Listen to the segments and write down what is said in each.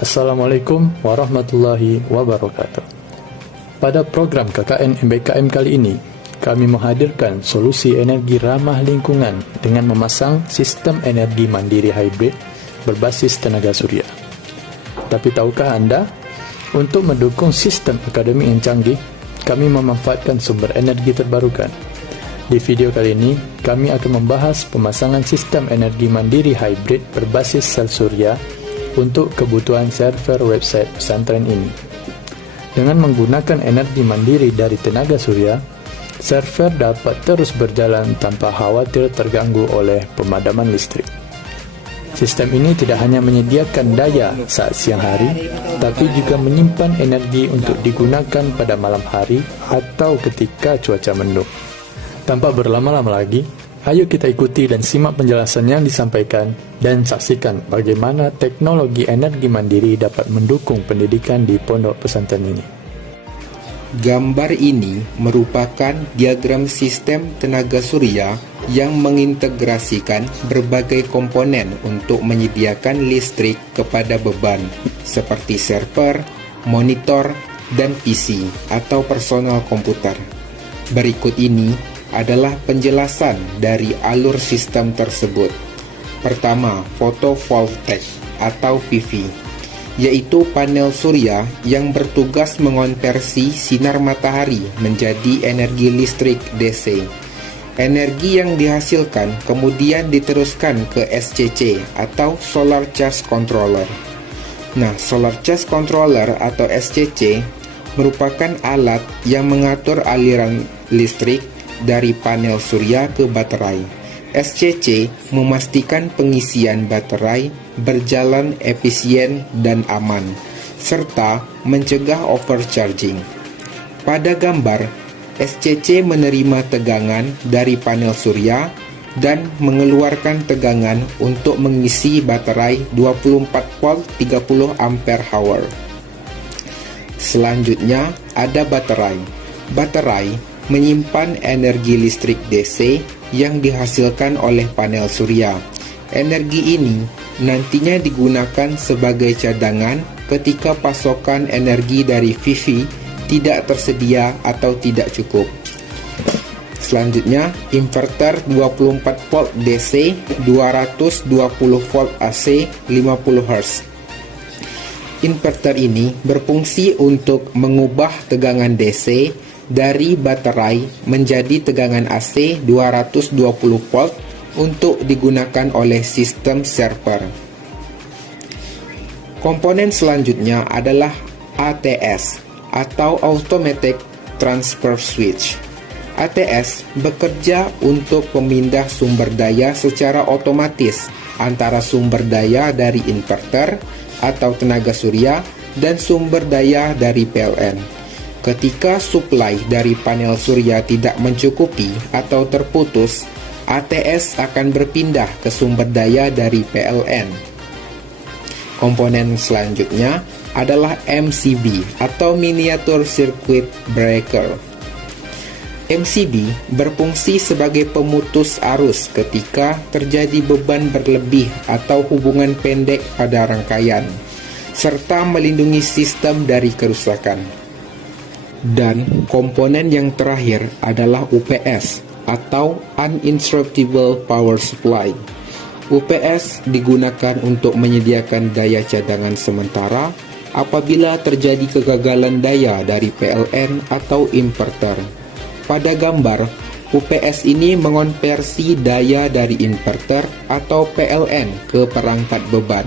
Assalamualaikum warahmatullahi wabarakatuh. Pada program KKN MBKM kali ini, kami menghadirkan solusi energi ramah lingkungan dengan memasang sistem energi mandiri hybrid berbasis tenaga surya. Tapi tahukah Anda, untuk mendukung sistem akademik yang canggih, kami memanfaatkan sumber energi terbarukan. Di video kali ini, kami akan membahas pemasangan sistem energi mandiri hybrid berbasis sel surya untuk kebutuhan server website pesantren ini. Dengan menggunakan energi mandiri dari tenaga surya, server dapat terus berjalan tanpa khawatir terganggu oleh pemadaman listrik. Sistem ini tidak hanya menyediakan daya saat siang hari, tapi juga menyimpan energi untuk digunakan pada malam hari atau ketika cuaca mendung. Tanpa berlama-lama lagi, ayo kita ikuti dan simak penjelasan yang disampaikan dan saksikan bagaimana teknologi energi mandiri dapat mendukung pendidikan di pondok pesantren ini. Gambar ini merupakan diagram sistem tenaga surya yang mengintegrasikan berbagai komponen untuk menyediakan listrik kepada beban seperti server, monitor, dan PC atau personal komputer. Berikut ini adalah penjelasan dari alur sistem tersebut. Pertama, photovoltaik atau PV, yaitu panel surya yang bertugas mengonversi sinar matahari menjadi energi listrik DC. Energi yang dihasilkan kemudian diteruskan ke SCC atau Solar Charge Controller. Nah, Solar Charge Controller atau SCC merupakan alat yang mengatur aliran listrik dari panel surya ke baterai. SCC memastikan pengisian baterai berjalan efisien dan aman, serta mencegah overcharging. Pada gambar, SCC menerima tegangan dari panel surya dan mengeluarkan tegangan untuk mengisi baterai 24 volt 30 ampere hour. Selanjutnya ada baterai. Baterai menyimpan energi listrik DC yang dihasilkan oleh panel surya. Energi ini nantinya digunakan sebagai cadangan ketika pasokan energi dari PV tidak tersedia atau tidak cukup. Selanjutnya, inverter 24 volt DC, 220 volt AC, 50 Hz. Inverter ini berfungsi untuk mengubah tegangan DC dari baterai menjadi tegangan AC 220 volt untuk digunakan oleh sistem server. Komponen selanjutnya adalah ATS atau Automatic Transfer Switch. ATS bekerja untuk memindah sumber daya secara otomatis antara sumber daya dari inverter atau tenaga surya dan sumber daya dari PLN. Ketika suplai dari panel surya tidak mencukupi atau terputus, ATS akan berpindah ke sumber daya dari PLN. Komponen selanjutnya adalah MCB atau Miniature Circuit Breaker. MCB berfungsi sebagai pemutus arus ketika terjadi beban berlebih atau hubungan pendek pada rangkaian, serta melindungi sistem dari kerusakan. Dan komponen yang terakhir adalah UPS atau Uninterruptible Power Supply. UPS digunakan untuk menyediakan daya cadangan sementara apabila terjadi kegagalan daya dari PLN atau inverter. Pada gambar, UPS ini mengonversi daya dari inverter atau PLN ke perangkat beban.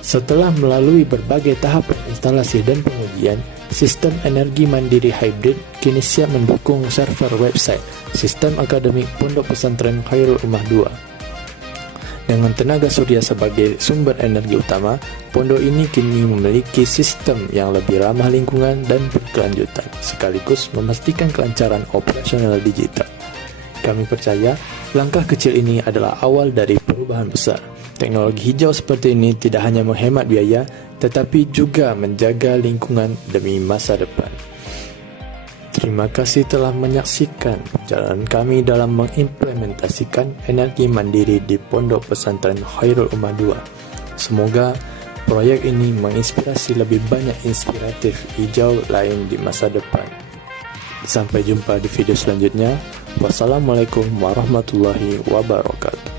Setelah melalui berbagai tahapan instalasi dan pengujian, sistem energi mandiri hybrid kini siap mendukung server website sistem akademik Pondok Pesantren Khairul Ummah II. Dengan tenaga surya sebagai sumber energi utama, pondok ini kini memiliki sistem yang lebih ramah lingkungan dan berkelanjutan, sekaligus memastikan kelancaran operasional digital. Kami percaya langkah kecil ini adalah awal dari perubahan besar. Teknologi hijau seperti ini tidak hanya menghemat biaya, tetapi juga menjaga lingkungan demi masa depan. Terima kasih telah menyaksikan perjalanan kami dalam mengimplementasikan energi mandiri di Pondok Pesantren Khairul Ummah II. Semoga proyek ini menginspirasi lebih banyak inspiratif hijau lain di masa depan. Sampai jumpa di video selanjutnya. Wassalamualaikum warahmatullahi wabarakatuh.